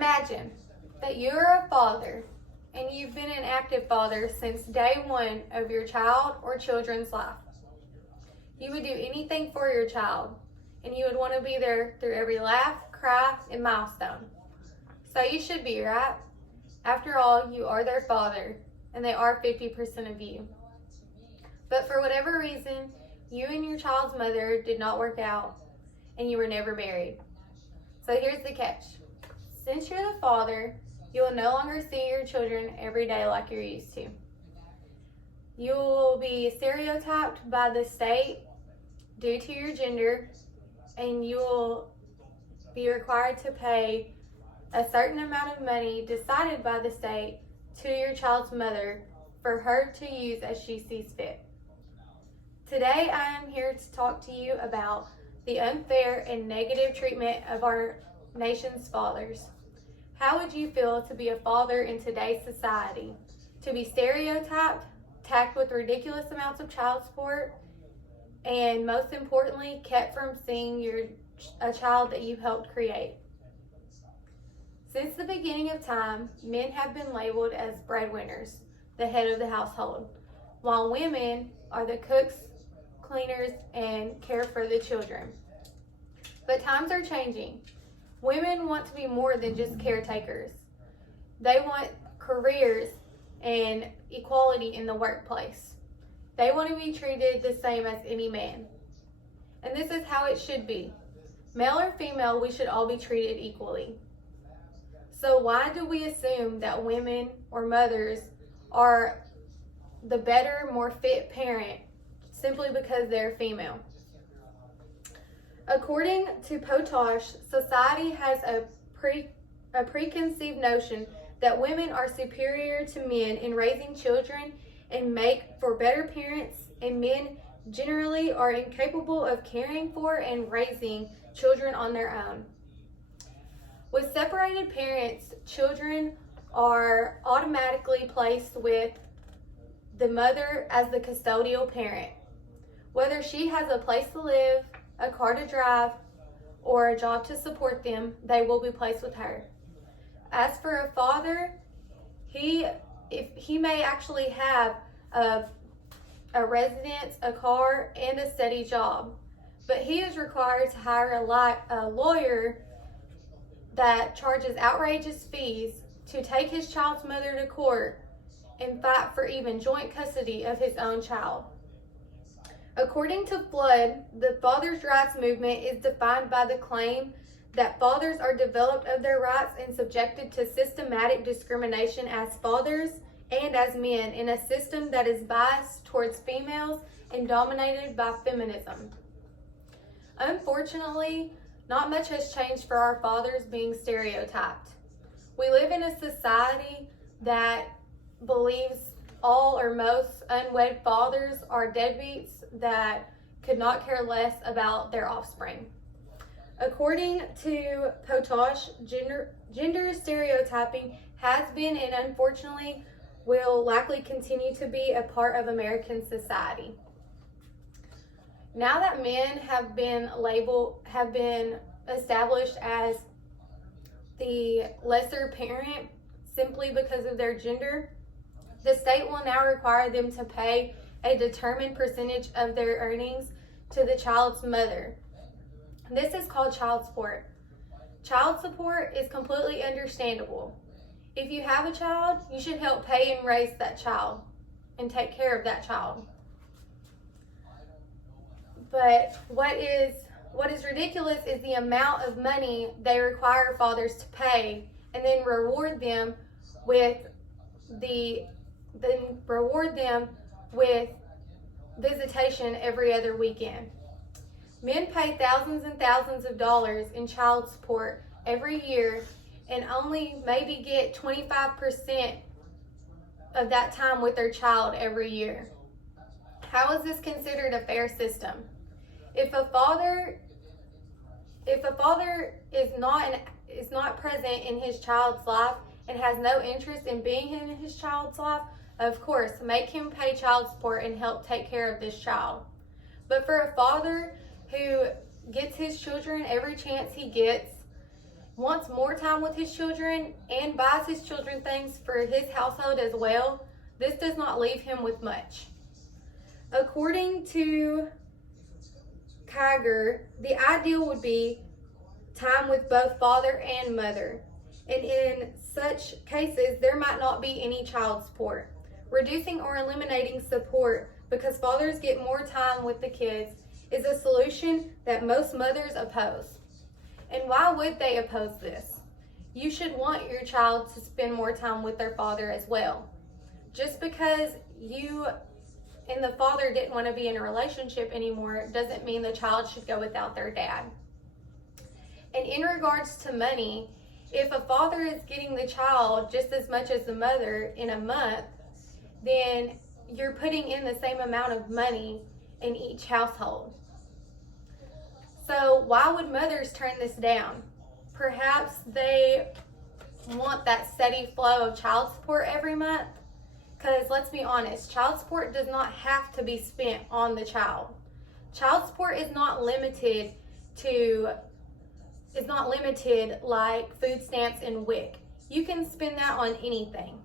Imagine that you're a father and you've been an active father since day one of your child or children's life. You would do anything for your child, and you would want to be there through every laugh, cry, and milestone. So you should be, right? After all, you are their father, and they are 50% of you. But for whatever reason, you and your child's mother did not work out, and you were never married. So here's the catch. Since you're the father, you will no longer see your children every day like you're used to. You will be stereotyped by the state due to your gender, and you will be required to pay a certain amount of money decided by the state to your child's mother for her to use as she sees fit. Today I am here to talk to you about the unfair and negative treatment of our nation's fathers. How would you feel to be a father in today's society? To be stereotyped, taxed with ridiculous amounts of child support, and most importantly, kept from seeing a child that you helped create. Since the beginning of time, men have been labeled as breadwinners, the head of the household, while women are the cooks, cleaners, and care for the children. But times are changing. Women want to be more than just caretakers. They want careers and equality in the workplace. They want to be treated the same as any man. And this is how it should be. Male or female, we should all be treated equally. So why do we assume that women or mothers are the better, more fit parent simply because they're female? According to Potosh, society has a preconceived notion that women are superior to men in raising children and make for better parents, and men generally are incapable of caring for and raising children on their own. With separated parents, children are automatically placed with the mother as the custodial parent. Whether she has a place to live, a car to drive, or a job to support them, they will be placed with her. As for a father, he may actually have a residence, a car, and a steady job, but he is required to hire a lawyer that charges outrageous fees to take his child's mother to court and fight for even joint custody of his own child. According to Flood, the fathers' rights movement is defined by the claim that fathers are developed of their rights and subjected to systematic discrimination as fathers and as men in a system that is biased towards females and dominated by feminism. Unfortunately, not much has changed for our fathers being stereotyped. We live in a society that believes all or most unwed fathers are deadbeats that could not care less about their offspring. According to Potosh, gender stereotyping has been and unfortunately will likely continue to be a part of American society. Now that men have been established as the lesser parent simply because of their gender, the state will now require them to pay a determined percentage of their earnings to the child's mother. This is called child support. Child support is completely understandable. If you have a child, you should help pay and raise that child and take care of that child. But what is ridiculous is the amount of money they require fathers to pay and then reward them with visitation every other weekend. Men pay thousands and thousands of dollars in child support every year and only maybe get 25% of that time with their child every year. How is this considered a fair system? If a father is not present in his child's life and has no interest in being in his child's life, of course, make him pay child support and help take care of this child. But for a father who gets his children every chance he gets, wants more time with his children, and buys his children things for his household as well, this does not leave him with much. According to Kiger, the ideal would be time with both father and mother. And in such cases, there might not be any child support. Reducing or eliminating support because fathers get more time with the kids is a solution that most mothers oppose. And why would they oppose this? You should want your child to spend more time with their father as well. Just because you and the father didn't want to be in a relationship anymore doesn't mean the child should go without their dad. And in regards to money, if a father is getting the child just as much as the mother in a month, then you're putting in the same amount of money in each household. So why would mothers turn this down? Perhaps they want that steady flow of child support every month. Because let's be honest, child support does not have to be spent on the child. Child support is not limited like food stamps and WIC. You can spend that on anything.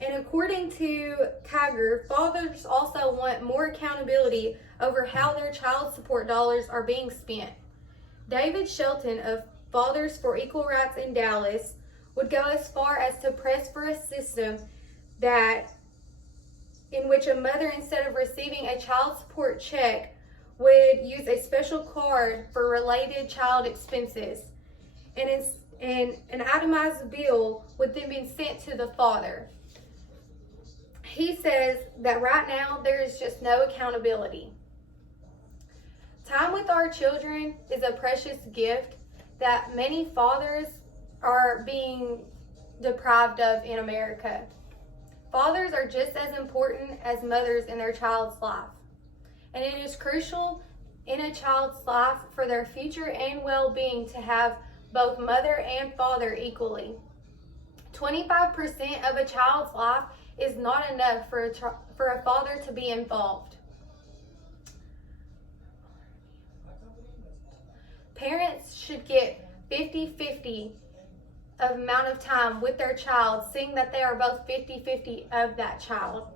And according to Kiger, fathers also want more accountability over how their child support dollars are being spent. David Shelton of Fathers for Equal Rights in Dallas would go as far as to press for a system in which a mother, instead of receiving a child support check, would use a special card for related child expenses. And an itemized bill would then be sent to the father. He says that right now there is just no accountability. Time with our children is a precious gift that many fathers are being deprived of in America. Fathers are just as important as mothers in their child's life. And it is crucial in a child's life for their future and well-being to have both mother and father equally. 25% of a child's life is not enough for a father to be involved. Parents should get 50-50 of amount of time with their child, seeing that they are both 50-50 of that child.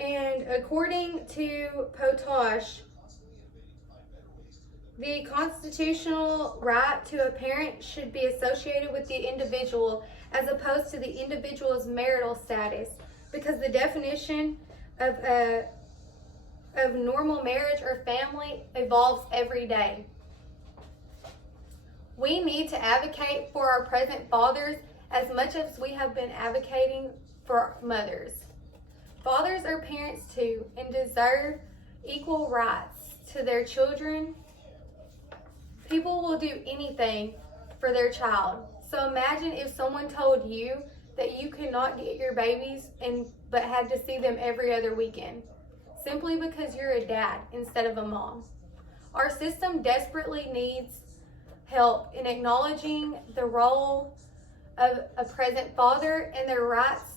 And according to Potash, the constitutional right to a parent should be associated with the individual as opposed to the individual's marital status, because the definition of normal marriage or family evolves every day. We need to advocate for our present fathers as much as we have been advocating for mothers. Fathers are parents too and deserve equal rights to their children. People will do anything for their child. So imagine if someone told you that you could not get your babies but had to see them every other weekend, simply because you're a dad instead of a mom. Our system desperately needs help in acknowledging the role of a present father and their rights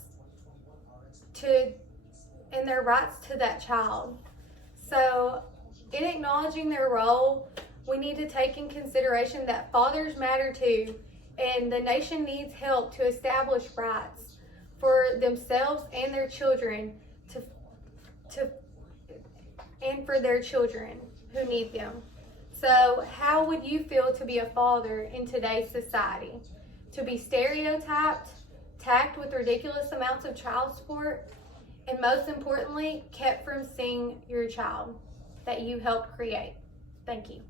to that child. So in acknowledging their role, we need to take in consideration that fathers matter too, and the nation needs help to establish rights for themselves and their children and for their children who need them. So how would you feel to be a father in today's society? To be stereotyped, taxed with ridiculous amounts of child support, and most importantly, kept from seeing your child that you helped create. Thank you.